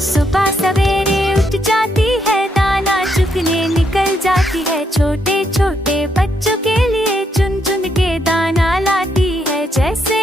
सुबह सवेरे उठ जाती है, दाना चुगने निकल जाती है। छोटे छोटे बच्चों के लिए चुन चुन के दाना लाती है। जैसे